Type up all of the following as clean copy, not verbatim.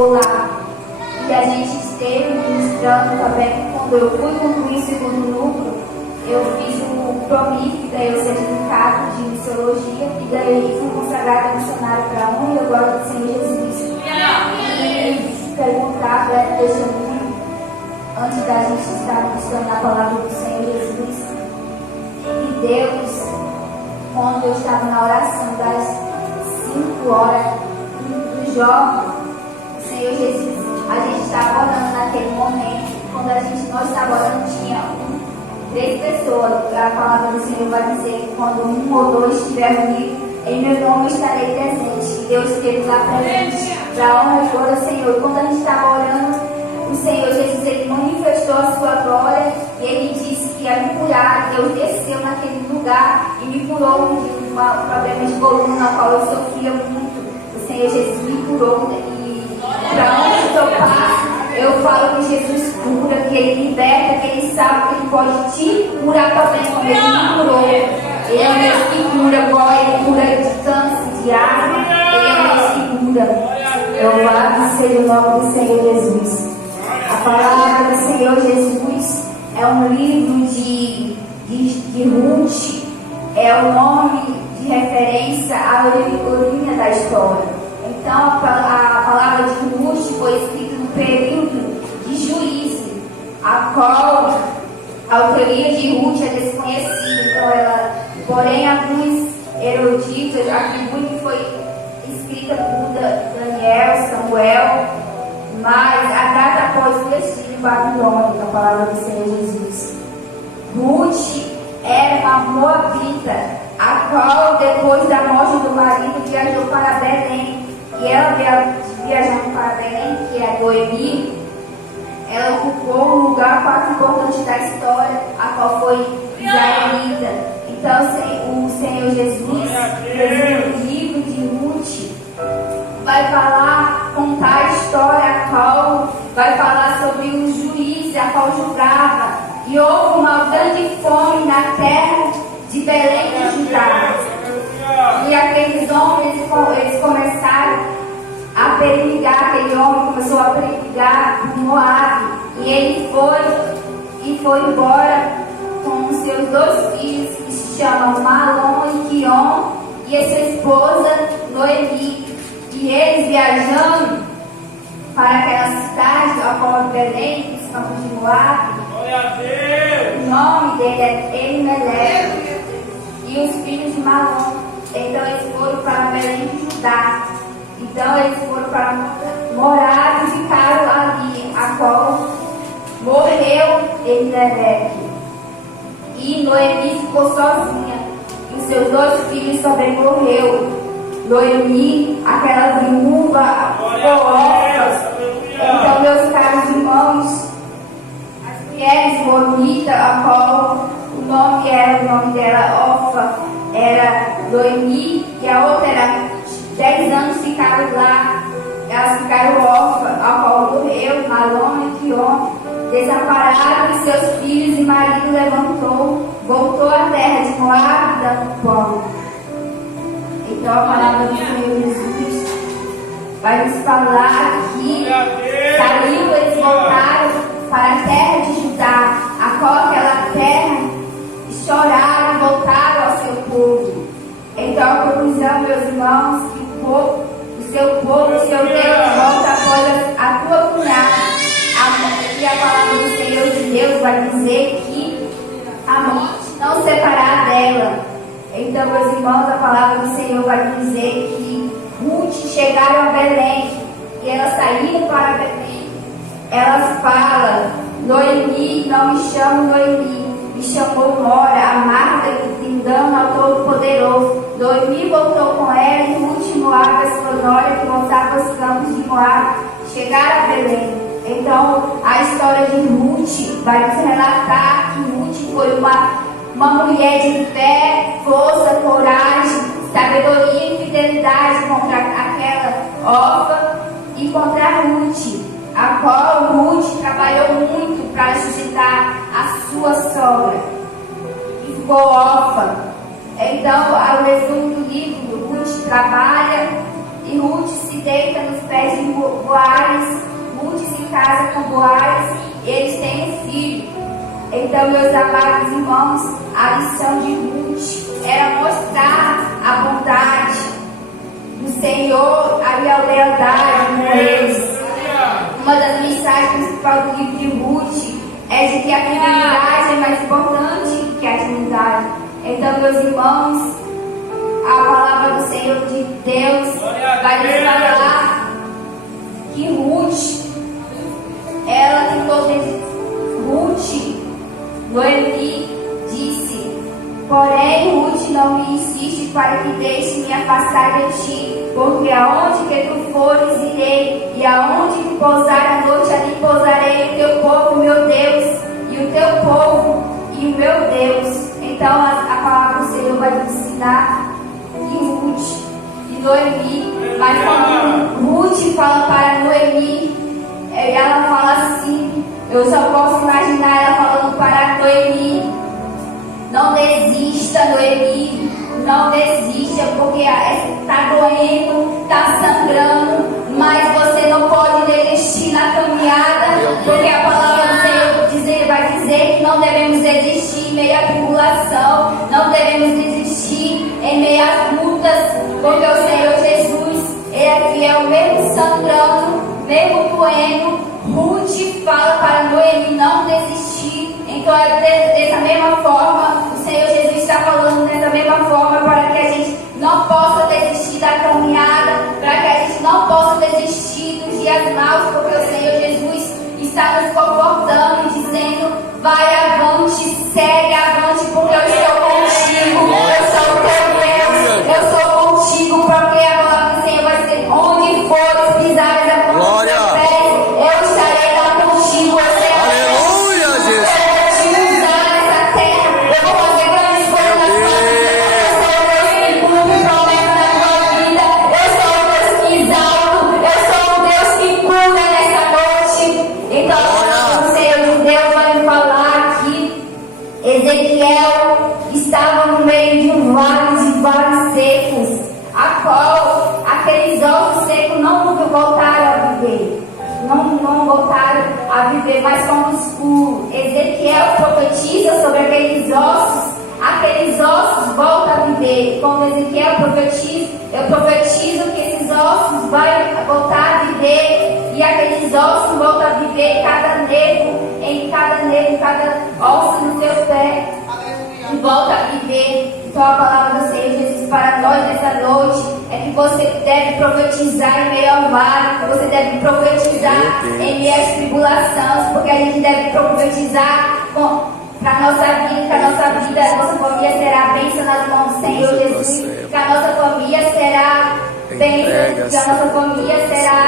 lá. E a gente esteve ministrando também. Quando eu fui concluir o segundo núcleo, eu fiz o PROMIF, ganhei o certificado de missiologia e ganhei, fui consagrada missionária para a honra e glória do Senhor Jesus. E perguntar para testemunho, antes da gente estar ministrando a palavra do Senhor Jesus, e Deus, quando eu estava na oração das 5 horas do jovem, o Senhor Jesus, a gente estava orando naquele momento. Quando nós estávamos orando, tinha 3 pessoas. A palavra do Senhor vai dizer que quando 1 ou 2 estiver unido, em meu nome estarei presente. E Deus esteve lá presente para a honra e glória do Senhor. E quando a gente estava orando, o Senhor Jesus, ele manifestou a sua glória e ele disse que ia me curar. Deus desceu naquele lugar e me curou de um problema de coluna, na qual eu sofria muito. O Senhor Jesus me curou e para onde eu passo, eu falo que Jesus cura, que Ele liberta, que Ele sabe que Ele pode te curar também, como Ele me curou. Ele é o Deus que cura, igual Ele cura de câncer, de asma. Ele é o Deus que cura. Louvado seja o nome do Senhor Jesus. A palavra do Senhor Jesus é um livro de Ruth, é o nome de referência à origem da história. Então, a palavra de Ruth foi escrita no período de juízo, a qual a autoria de Ruth é desconhecida. Então, porém, alguns eruditos atribuem que foi escrita por Daniel, Samuel, mas a data após o exílio babilônico, a palavra do Senhor Jesus. Ruth era uma moabita, a qual, depois da morte do marido, viajou para Belém. E ela, viajando para Belém, que é Noemi, ela ocupou um lugar quase importante da história, a qual foi israelita. Então, o Senhor Jesus, no livro de Ruth, vai contar a história, a qual vai falar sobre os juízes, a qual julgava. E houve uma grande fome na terra de Belém de Judá. E aqueles homens, eles começaram a perigar, aquele homem começou a perigar por Moabe. E ele foi embora com os seus 2 filhos, que se chamam Malom e Quion, e a sua esposa Noemi. E eles viajando para aquela cidade, a qual Belém, os campos de Moabe, o nome dele é Elimelec, e os filhos de Malom. Então eles foram para Belém de Judá. Então eles foram para morar e ficaram ali, a qual morreu Elimelec. E Noemi ficou sozinha. E os seus 2 filhos também morreu. Noemi, aquela viúva, ficou órfã. Então, meus caros irmãos, as mulheres moabitas, a qual o nome dela, Orfa, era Noemi, e a outra era 10 anos ficaram lá. Elas ficaram órfãs, a qual morreu Malom e Quion, desampararam, e seus filhos e marido voltou à terra de Moab dando pão. Então a palavra do Senhor Jesus vai nos falar que saiu, eles voltaram para a terra de Judá, a qual aquela terra choraram e voltaram ao seu povo. Então a conclusão, meus irmãos, que o seu povo, o seu Deus volta após a tua cunhada. E a palavra do Senhor de Deus vai dizer que a morte não separará dela. Então, meus irmãos, a palavra do Senhor vai dizer que Ruth chegaram a Belém e elas saíram para Belém. Elas falam: Noemi, não me chamo Noemi, me chamou Mora, a marca brindando ao Todo-Poderoso. Noemi voltou com ela e Ruth e Moab, a sua nora, que voltava aos campos de Moab, chegaram a Belém. Então, a história de Ruth vai nos relatar que Ruth foi uma mulher de fé, força, coragem, sabedoria e fidelidade contra aquela órfã e contra Ruth, a qual Ruth trabalhou muito para sustentar a sua sogra e ficou órfã. Então, ao resumo do livro, Ruth trabalha e Ruth se deita nos pés de Boaz casa com Boaz, eles têm um filho. Então, meus amados irmãos, a lição de Ruth era mostrar a bondade do Senhor, a lealdade com eles. Uma das mensagens principais do livro de Ruth é de que a fidelidade é mais importante que a divindade. Então, meus irmãos, a palavra do Senhor de Deus vai nos falar que Ruth, ela tentou Ruth, Noemi disse: porém Ruth não me insiste para que deixe me afastar de ti, porque aonde que tu fores irei, e aonde que pousar a noite ali pousarei o teu povo, meu Deus, e o teu povo e o meu Deus. Então a palavra do Senhor vai nos ensinar que Ruth e Noemi, mas quando Ruth fala para Noemi, ela fala assim, eu só posso imaginar ela falando para Noemi: não desista, Noemi, não desista, porque está doendo, está sangrando, mas você não pode desistir na caminhada, porque a palavra do Senhor vai dizer que não devemos desistir em meio à tribulação, não devemos desistir em meio às lutas, porque o Senhor Jesus, Ele aqui é o mesmo sangrando, mesmo doendo. Ruth fala para Noemi não desistir. Então dessa mesma forma, o Senhor Jesus está falando dessa mesma forma, para que a gente não possa desistir da caminhada, para que a gente não possa desistir dos dias maus, porque o Senhor Jesus está nos confortando e dizendo: vai avante, segue avante, porque eu estou contigo, eu sou o teu Deus, eu sou contigo, porque a palavra do Senhor vai dizer: onde fores pisares a ponta dos teus pés, eu estarei lá contigo. Eu sei, aleluia, Jesus. Eu vou te usar nessa terra, eu vou fazer grandes coisas na tua vida. Eu sou o Deus que cumpre promessa na tua vida. Eu sou o Deus que exalto. Eu sou o Deus que cura nessa noite. Então, o Senhor de Deus vai me falar que Ezequiel estava no meio de um vale de vares secos, a qual aqueles ossos secos não voltaram a viver. Não voltaram a viver, mas como escuro. Ezequiel profetiza sobre aqueles ossos voltam a viver. Como Ezequiel profetiza, eu profetizo que esses ossos vão voltar a viver, e aqueles ossos voltam a viver em cada osso no teu pé, e volta a viver. Então a palavra do Senhor Jesus para nós nessa noite é que você deve profetizar em meio ao vale, você deve profetizar em meio às tribulações, porque a gente deve profetizar para a nossa vida, que a nossa família será bênção nas mãos do Senhor Jesus, que a nossa família será bênção, que a nossa família será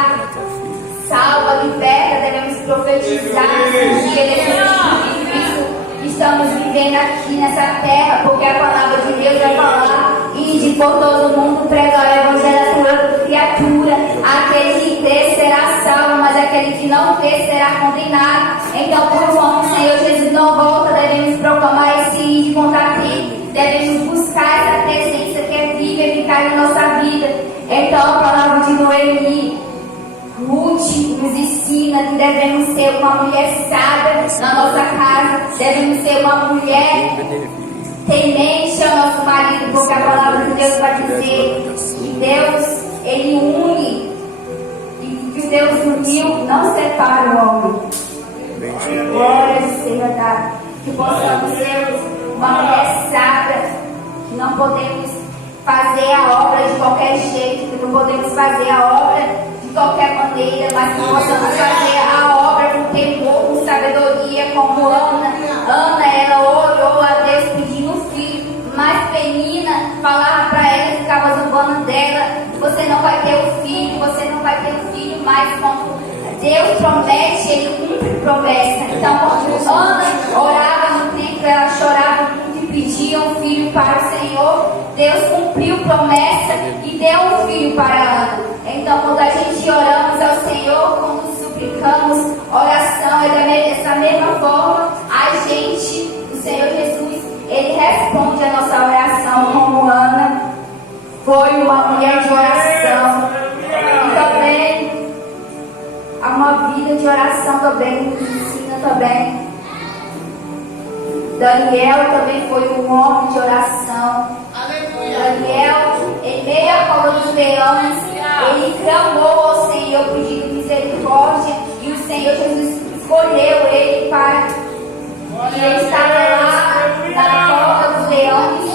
salva, liberta. Devemos profetizar nesse dia, devemos estamos vivendo aqui nessa terra, porque a palavra de Deus vai falar: ide por todo o mundo, pregar o evangelho a toda criatura. Aquele que crê será salvo, mas aquele que não crê será condenado. Então, por como o Senhor Jesus não volta, devemos proclamar esse ide contra ti, devemos buscar essa presença que é viva e eficaz em nossa vida. Então, a palavra de Noemi, Ruth nos ensina que devemos ser uma mulher sábia na nossa casa, devemos ser uma mulher temente ao nosso marido, porque a palavra de Deus vai dizer que Deus, Ele une, e que Deus uniu não separa o homem. Glória seja dada. Que possamos ser uma mulher sábia, que não podemos fazer a obra de qualquer jeito, que não podemos fazer a obra de qualquer maneira, mas que possamos fazer a obra com temor, com sabedoria, como Ana. Ela orou a Deus pedindo um filho, mas Penina falava para ela, ficava zombando dela: você não vai ter um filho, você não vai ter um filho, mas quando Deus promete, Ele cumpre promessa. Então, quando Ana orava no templo, ela chorava muito e pedia um filho para o Senhor, Deus cumpriu promessa e deu um filho para Ana. Então, quando a gente oramos ao Senhor, quando suplicamos, oração é dessa mesma forma. A gente, o Senhor Jesus, Ele responde a nossa oração, como Ana foi uma mulher de oração. E também a uma vida de oração também, nos ensina também. Daniel também foi um homem de oração. Daniel, em meio à cova dos leões, ele clamou ao Senhor pedindo misericórdia, e o Senhor Jesus escolheu ele para. E ele estava lá na cova dos leões.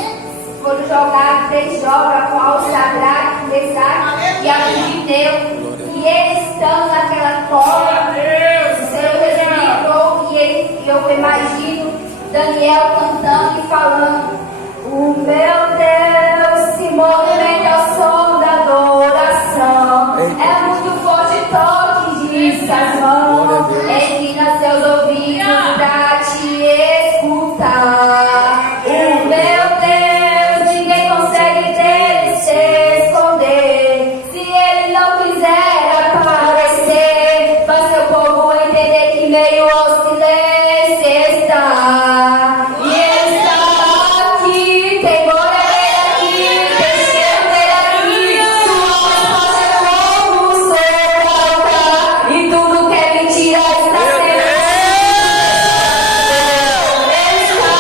Foram jogados 3 jogos, a qual Sadraque, Mesaque e Abednego. E eles estão naquela cova. O Senhor Jesus livrou, e eu imagino Daniel cantando e falando: o meu Deus se movimenta ao som da adoração. É muito forte o toque de suas mãos. Inclina seus ouvidos para te escutar. O meu Deus, ninguém consegue dele se esconder. Se ele não quiser aparecer, faz seu povo entender que meio ao silêncio está. E ele está aqui, tem glória dele aqui, tem cheiro dele aqui. Sua resposta é como sopra, e tudo que é mentira está sendo. Ele está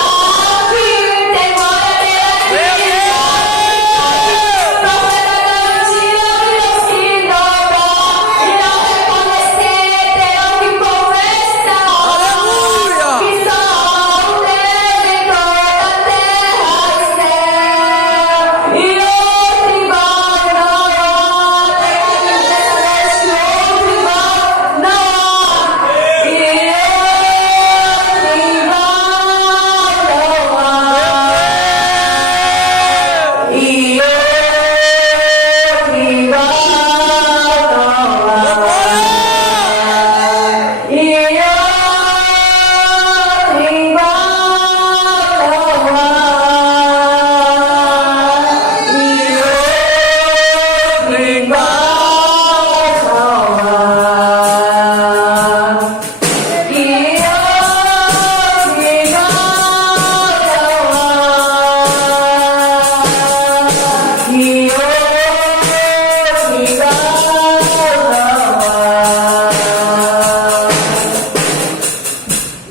aqui, tem glória dele aqui. Profeta da mentira, Deus que dobra, e não reconhecer, terão que confessar. Aleluia! Que só o Redentor da terra e céu, e outro igual não há. Nessa noite outro igual não há, e outro igual não há, e outro igual não há, e outro igual não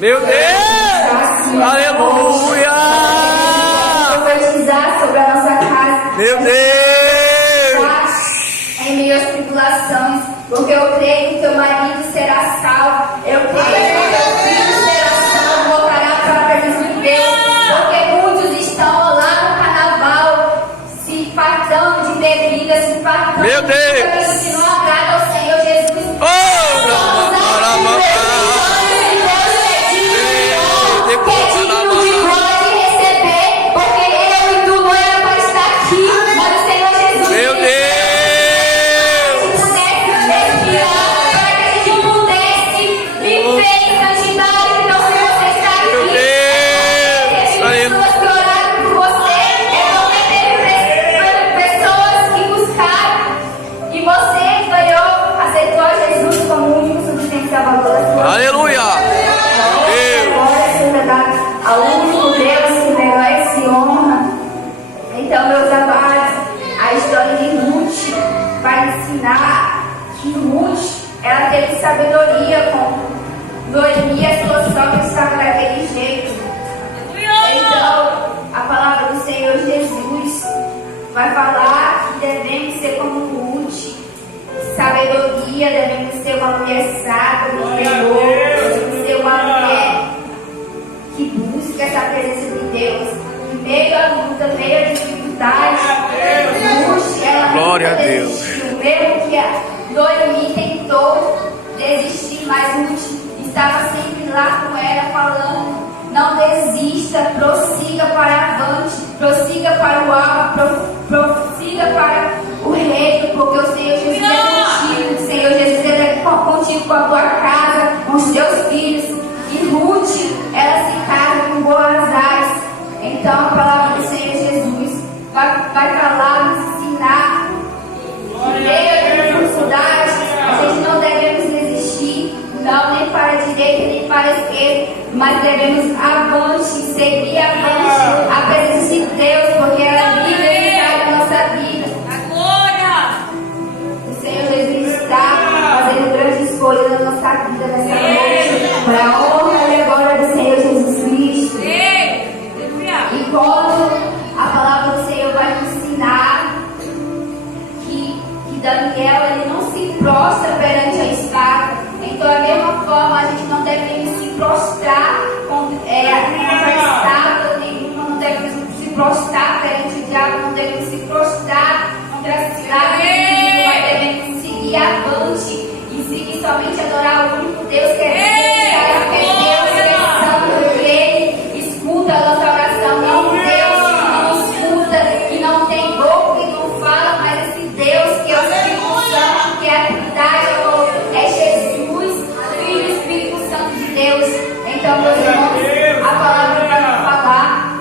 Meu Deus! Aleluia! Profetizar sobre a nossa casa. Meu Deus! Em meio às tribulações, porque eu creio que teu marido será salvo. Eu creio que teu filho será salvo, voltará para a presença de Deus. Porque muitos estão lá no carnaval, se fartando de bebida, se fartando Meu Deus! de coisas que não agradam ao Senhor Jesus. Meu Deus! Aleluia! Ao único Deus que merece honra. Então, meus amados, a história de Ruth vai ensinar que Ruth, ela teve sabedoria com Noemi, a sua sogra estava daquele jeito. Então, a palavra do Senhor Jesus vai falar que devemos ser como Ruth, sabedoria, devemos ser uma mulher sábia do Senhor, devemos ser uma mulher que busca essa presença de Deus. Em meio à luta, em meio à dificuldade, Ruth, ela Glória nunca a Deus. desistiu. Mesmo que a Noemi tentou desistir, mas Ruth estava sempre lá com ela, falando: não desista, prossiga para avante, prossiga para o alto, prossiga para o reino, porque o Senhor Jesus é contigo, o Senhor Jesus é contigo com a tua casa, com os teus filhos. E Ruth, ela se casa com Boazás. Então a palavra do Senhor Jesus vai falar, nos ensinar. Em meio às dificuldades, a gente não devemos desistir, não nem para a direita nem para a esquerda, mas devemos avante, seguir avante a presença de Deus, porque ela vive e sai da nossa vida. O Senhor Jesus está fazendo grandes coisas nossa vida nessa noite, para a honra e a glória do Senhor Jesus Cristo. E quando a palavra do Senhor vai nos ensinar que Daniel ele não se prostra perante a espada, então da mesma forma a gente não deve se prostrar contra a espada nenhuma, não deve se prostrar perante o diabo, não deve se prostrar contra a cidade nenhuma, mas devemos seguir avante e seguir somente adorar o único Deus que é Deus, que é santo, que Ele escuta a nossa oração, não um Deus que não escuta, que não tem boca e não fala, mas esse Deus que é o Espírito Santo, que é a Trindade, é Jesus, Filho e Espírito Santo de Deus. Então, meus irmãos, a palavra vai nos falar,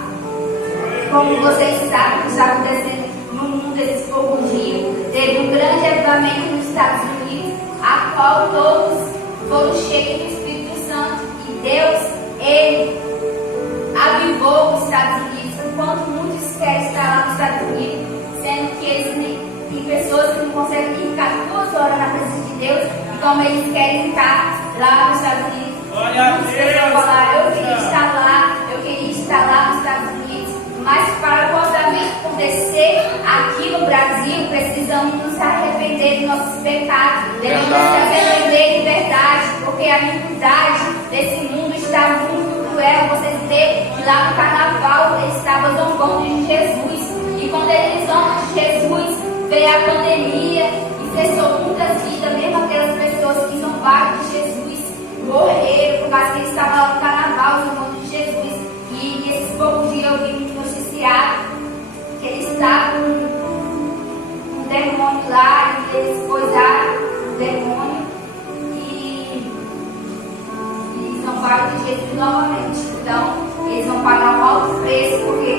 como vocês sabem, que está acontecendo no mundo esses poucos dias. Teve um grande avivamento nos Estados Unidos, a qual todos foram cheios do Espírito Santo, e Deus, Ele avivou os Estados Unidos, enquanto muitos querem estar lá nos Estados Unidos, sendo que eles tem pessoas que não conseguem nem ficar 2 horas na presença de Deus, e como eles querem ficar lá nos Estados Unidos. Muitas pessoas falaram, eu queria estar lá nos Estados Unidos, mas para o avivamento acontecer aqui no Brasil, precisamos nos arrepender dos nossos pecados, devemos nos arrepender de verdade, porque a iniquidade desse mundo está muito cruel. Vocês vê que lá no carnaval eles estavam zombando de Jesus, e quando eles zombam de Jesus, veio a pandemia e cessou muitas vidas, mesmo aquelas pessoas que zombaram de Jesus morreram por causa que eles estavam lá no carnaval zombando de Jesus. E esses poucos dias eu vi no noticiário que eles estavam com um demônio lá, e eles coisaram o demônio e zombaram de Jesus novamente. Então eles vão pagar um alto preço, porque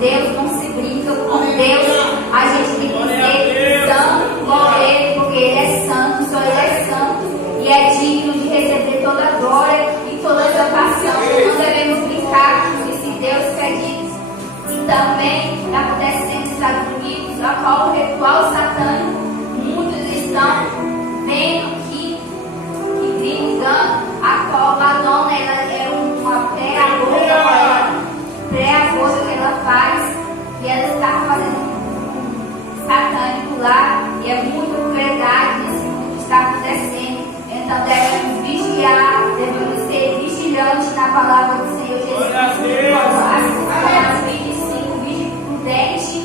Deus não se brinca com Deus. A gente tem que ser santo com Ele, porque Ele é santo, só Ele é santo, e é digno de receber toda a glória e toda a exaltação. Não devemos brincar com esse Deus que é digno. E também está acontecendo nos Estados Unidos, a qual o ritual satânico, muitos estão vendo que gritando, a qual Madonna ela é uma pré-aborto que ela faz, e ela está fazendo um satânico lá, e é muito verdade esse mundo que está acontecendo. Então devemos vigiar, devemos ser vigilantes na palavra do Senhor Jesus. As 25 virgens prudentes,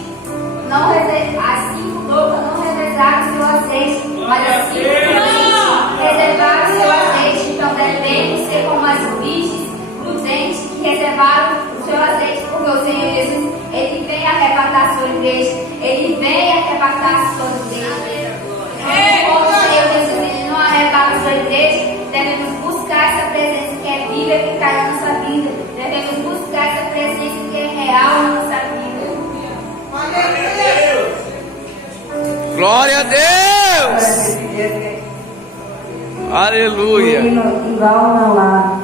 as 5 loucas não reservaram seu azeite, mas as 5 prudentes reservaram seu azeite. Então devemos ser como as virgens prudentes que reservaram o seu azeite, porque o Senhor Jesus, Ele vem arrebatar a sua igreja, Ele vem arrebatar a sua igreja. Como o Senhor Jesus, Ele não arrebata a sua igreja, devemos buscar essa presença que é viva e eficaz na nossa vida. Devemos buscar essa presença que é real na nossa vida. Glória a Deus! Aleluia! Igual lá.